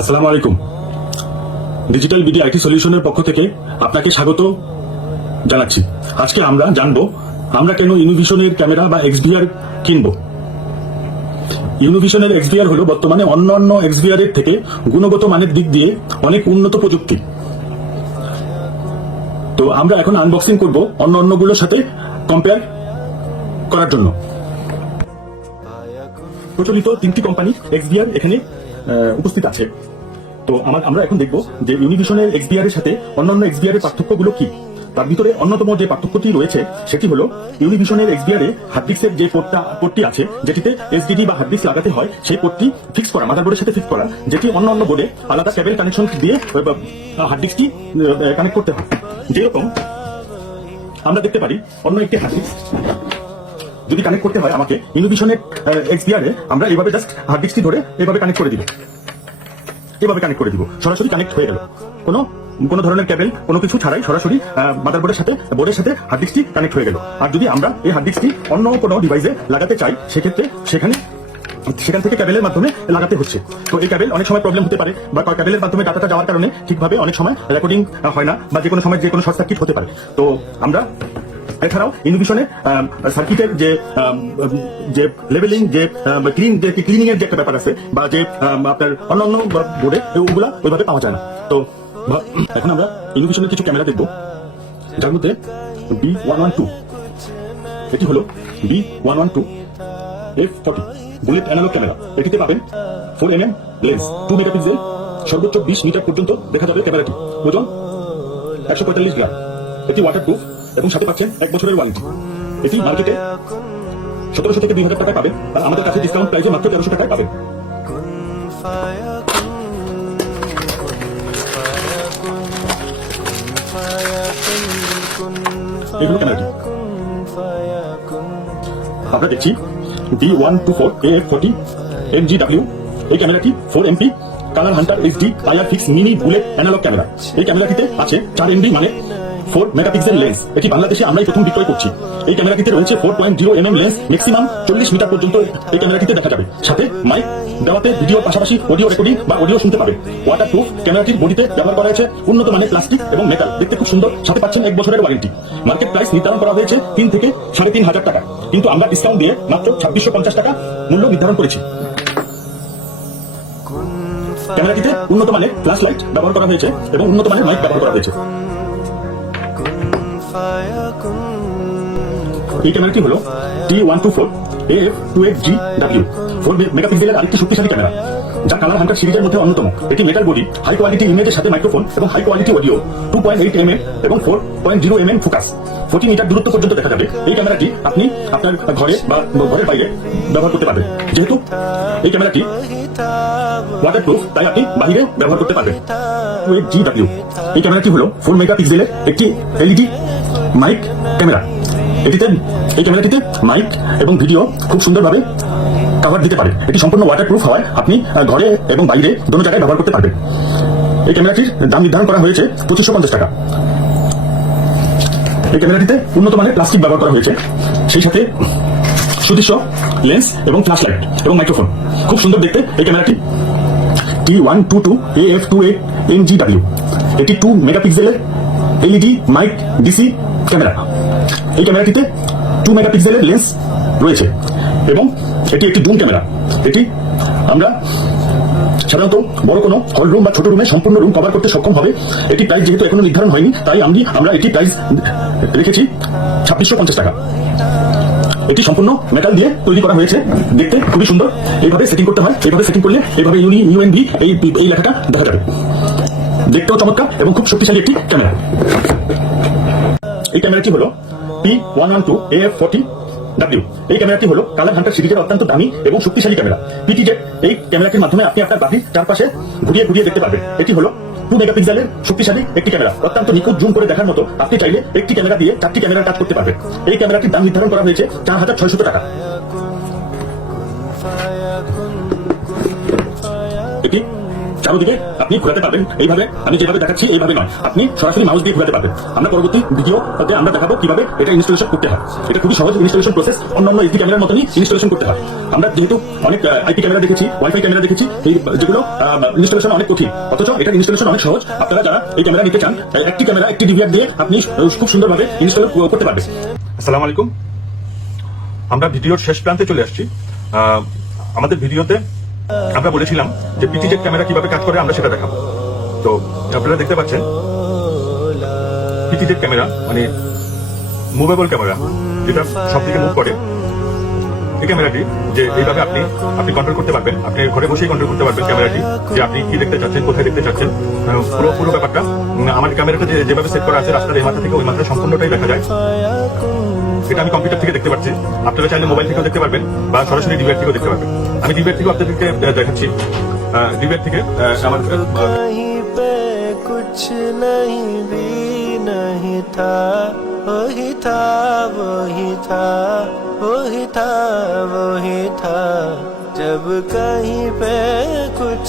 আসসালামু আলাইকুম। Digital BD IT সলিউশনের পক্ষ থেকে আপনাকে স্বাগত জানাচ্ছি। আজকে আমরা জানবো আমরা কেন ইনোভিশনের ক্যামেরা বা এক্সভিআর কিনবো। ইনোভিশনের এক্সভিআর হলো বর্তমানে অন্যান্য এক্সভিআর এর থেকে গুণগত মানের দিক দিয়ে অনেক উন্নত প্রযুক্তি। তো আমরা এখন আনবক্সিং করব অন্যগুলোর সাথে কম্পেয়ার করার জন্য। প্রচলিত 3টি কোম্পানি এক্সভিআর এখানে উপস্থিত আছে। তো আমরা এখন দেখব যে ইউনিভিশনের এক্সভিআর এর সাথে অন্যান্য এক্সভিআর এর পার্থক্যগুলো কি। তার ভিতরে অন্যতম যে পার্থক্যটি রয়েছে সেটি হলো ইউনিভিশনের এক্সভিআর এ হার্ড ডিস্কের যে পোর্টটি আছে, যেটিতে এসডিডি বা হার্ড ডিস্ক লাগাতে হয়, সেই পোর্টটি ফিক্স করা, মাদারবোর্ডের সাথে ফিক্স করা, যেটি অন্য বোর্ডে আলাদা কেবল কানেকশন দিয়ে হার্ড ডিস্কটি কানেক্ট করতে হয়। যেরকম আমরা দেখতে পারি অন্য একটি হার্ড ডিস্ক যদি কানেক্ট করতে হয় আমাকে ইনোভিশনের এক্সভিআর এ আমরা এইভাবে জাস্ট হার্ড ডিস্কটি ধরে এইভাবে কানেক্ট করে দিব, এভাবে কানেক্ট করে দিব, সরাসরি কানেক্ট হয়ে গেল, কোনো ধরনের কেবল কোনো কিছু ছাড়াই সরাসরি মাদারবোর্ডের সাথে হার্ড ডিস্কটি কানেক্ট হয়ে গেল। আর যদি আমরা এই হার্ড ডিস্কটি অন্য কোনো ডিভাইসে লাগাতে চাই সেক্ষেত্রে সেখান থেকে কেবলের মাধ্যমে লাগাতে হচ্ছে। তো এই কেবল অনেক সময় প্রবলেম হতে পারে, বা কেবলের মাধ্যমে ডাটাটা যাওয়ার কারণে ঠিকভাবে অনেক সময় রেকর্ডিং হয় না, বা যে কোনো সময় যে কোনো শর্ট সার্কিট হতে পারে। তো আমরা এছাড়াও ইনোভিশনের সার্কিটের যে লেভেলিং, যে ক্লিনিং এর যে একটা ব্যাপার আছে, বা যে আপনার অন্যান্য বোর্ডে ওগুলা ওইভাবে পাওয়া যায় না। তো এখন আমরা ইনোভিশনের কিছু ক্যামেরা দেখবো, যার মধ্যে B112, এটি হলো B112 F40 bullet analogue camera. এটিতে পাবেন 4mm লেন্স, 2 মেগাপিক্সেল, সর্বোচ্চ 20 মিটার পর্যন্ত দেখা যাবে ক্যামেরাটি, ওজন 145 গ্রাম। এটি ওয়াটারপ্রুফ এবং সাথে পাচ্ছেন 1 বছরের ওয়ারেন্টি। এটি মার্কেটে 1700 থেকে 2000 টাকায় পাবেন, আর আমাদের কাছে ডিসকাউন্ট প্রাইসে মাত্র 1300 টাকায় পাবেন। এগুলো ক্যামেরাটি আমরা দেখছি B124 AF40 MGW। এই ক্যামেরাটি 4MP colour hunter HD IR fix mini bullet analogue camera. এই ক্যামেরাটিতে আছে 4MB মানে 4 মেগাপিক্সেল লেন্স। এটি বাংলাদেশে আমরাই প্রথম বিক্রয় করছি। এই ক্যামেরাটিতে রয়েছে 4.0mm লেন্স, ম্যাক্সিমাম 40 মিটার পর্যন্ত এই ক্যামেরাটিতে দেখা যাবে। সাথে মাইক দেওয়াতে ভিডিওর পাশাপাশি অডিও রেকর্ডিং বা অডিও শুনতে পাবে। ওয়াটারপ্রুফ ক্যামেরাটির বডিতে ব্যবহার করা হয়েছে উন্নত মানের প্লাস্টিক এবং মেটাল, দেখতে খুব সুন্দর। সাথে পাচ্ছেন 1 বছরের ওয়ারেন্টি। মার্কেট প্রাইস নির্ধারণ করা হয়েছে 3 থেকে 3500 টাকা, কিন্তু আমরা ডিসকাউন্ট দিয়ে মাত্র 2650 টাকা মূল্য নির্ধারণ করেছি। ক্যামেরাটিতে উন্নত মানের ফ্ল্যাশ লাইট ব্যবহার করা হয়েছে এবং উন্নত মানের মাইক ব্যবহার করা হয়েছে। এই ক্যামেরাটি হলো T124 AF28GW, 4 মেগাপিক্সেলের আরেকটি শক্তিশালী ক্যামেরা, যা কালার হান্টার সিরিজের মধ্যে অন্যতম। এটি মেটাল বডি, হাই কোয়ালিটি ইমেজের সাথে মাইক্রোফোন এবং হাই কোয়ালিটি অডিও, 2.8mm এবং 4.0mm ফোকাস, 40 মিটার দূরত্ব পর্যন্ত দেখা যাবে। এই ক্যামেরাটি আপনি আপনার ঘরে বা ঘরের বাইরে ব্যবহার করতে পারবেন। যেহেতু এই ক্যামেরাটি ওয়াটারপ্রুফ, তাই আপনি বাইরে ব্যবহার করতে পারবেন। 28GW এই ক্যামেরাটি হলো 4 মেগাপিক্সেলের একটি এলইডি মাইক ক্যামেরা। এই ক্যামেরাটিতে মাইক এবং ভিডিও খুব সুন্দরভাবে কভার দিতে পারে। এটি সম্পূর্ণ ওয়াটারপ্রুফ হওয়ায় আপনি ঘরে এবং বাইরে দোনো জায়গায় ব্যবহার করতে পারবেন। এই ক্যামেরাটির দাম নির্ধারণ করা হয়েছে 2550 টাকা। এই ক্যামেরাটিতে উন্নত মানের প্লাস্টিক ব্যবহার করা হয়েছে, সেই সাথে সুদৃশ্য লেন্স এবং ফ্ল্যাশ লাইট এবং মাইক্রোফোন, খুব সুন্দর দেখতে এই ক্যামেরাটি। T122 AF28 MGW এটি 2 মেগাপিক্সেলের এলইডি মাইক ডিসি ক্যামেরা। এই ক্যামেরাটিতে 2 মেগাপিক্সেলের লেন্স রয়েছে এবং এটি একটি জুম ক্যামেরা। এটি আমরা সাধারণত বড় কোনো হল রুম বা ছোট রুমে সম্পূর্ণ রুম কভার করতে সক্ষম হবে। এটি প্রাইস যেহেতু এখনো নির্ধারণ হয়নি, তাই আমরা এটি প্রাইস রেখেছি 2650 টাকা। এটি সম্পূর্ণ মেটাল দিয়ে তৈরি করা হয়েছে, দেখতে খুবই সুন্দর। এইভাবে সেটিং করতে হয়, এইভাবে সেটিং করলে এইভাবে UNV এই লেখাটা দেখা যাবে, দেখতেও চমৎকার এবং খুব শক্তিশালী একটি ক্যামেরা। এই ক্যামেরাটি হলো P112 AF40W। এই ক্যামেরাটি হলো কালার হান্টার সিরিজের অত্যন্ত দামি এবং শক্তিশালী ক্যামেরা। PTZ এই ক্যামেরাটির মাধ্যমে আপনি আপনার বাড়ির চারপাশে ঘুরিয়ে দেখতে পারবেন। এটি হলো 2 মেগাপিক্সেলের শক্তিশালী একটি ক্যামেরা, অত্যন্ত নিখুঁত জুম করে দেখার মতো। আপনি চাইলে একটি ক্যামেরা দিয়ে 4টি ক্যামেরার কাজ করতে পারবেন। এই ক্যামেরাটির দাম নির্ধারণ করা হয়েছে 4600 টাকা। এটি চারদিকে আপনি ঘোরাতে পারবেন। এইভাবে আমি যেভাবে দেখাচ্ছি এইভাবে নয়, আপনি সরাসরি মাউস দিয়ে ঘোরাতে পারবেন। আমরা পরবর্তী ভিডিওতে আমরা দেখাবো কিভাবে এটা ইনস্টলেশন করতে হয়। এটা খুবই সহজ ইনস্টলেশন প্রসেস, অন্যান্য এসডি ক্যামেরার মতনই ইনস্টলেশন করতে হয়। আমরা যেহেতু অনেক আইপি ক্যামেরা দেখেছি, ওয়াইফাই ক্যামেরা দেখেছি, এই যেগুলো ইনস্টলেশন অনেক কঠিন, অথচ এটা ইনস্টলেশন অনেক সহজ। আপনারা যারা এই ক্যামেরা নিতে চান, একটি ক্যামেরা একটি ডিভিআর দিয়ে আপনি খুব সুন্দরভাবে ইনস্টল করতে পারবেন। আসসালামু আলাইকুম। আমরা ভিডিওর শেষ প্রান্তে চলে আসছি। আমাদের ভিডিওতে আমরা বলেছিলাম যে পিটিজেড ক্যামেরা কিভাবে কাজ করে আমরা সেটা দেখাবো। তো আপনারা দেখতে পাচ্ছেন পিটিজেড ক্যামেরা মানে মুভেবল ক্যামেরা, যেটা সব দিকে মুভ করে। এই ক্যামেরাটি যে এইভাবে আপনি কন্ট্রোল করতে পারবেন, আপনি ঘরে বসেই কন্ট্রোল করতে পারবেন ক্যামেরাটি, যে আপনি কি দেখতে চাচ্ছেন, কোথায় দেখতে চাচ্ছেন, পুরো ব্যাপারটা। আমার ক্যামেরাটা যেভাবে সেট করা আছে, রাস্তার এই মাথা থেকে ওই মাথায় সম্পূর্ণটাই দেখা যায়। এটা আমি কম্পিউটার থেকে দেখতে পাচ্ছি, আপনারা চাইলে মোবাইল থেকেও দেখতে পারবেন বা সরাসরি ডিভিআর থেকেও দেখতে পারবেন। আমি ডিভিআর থেকেও আপনাদেরকে দেখাচ্ছি। ডিভিআর থেকে আমার कहीं पे कुछ नहीं भी नहीं था, वही था वही था वही था वही था, जब कहीं पे कुछ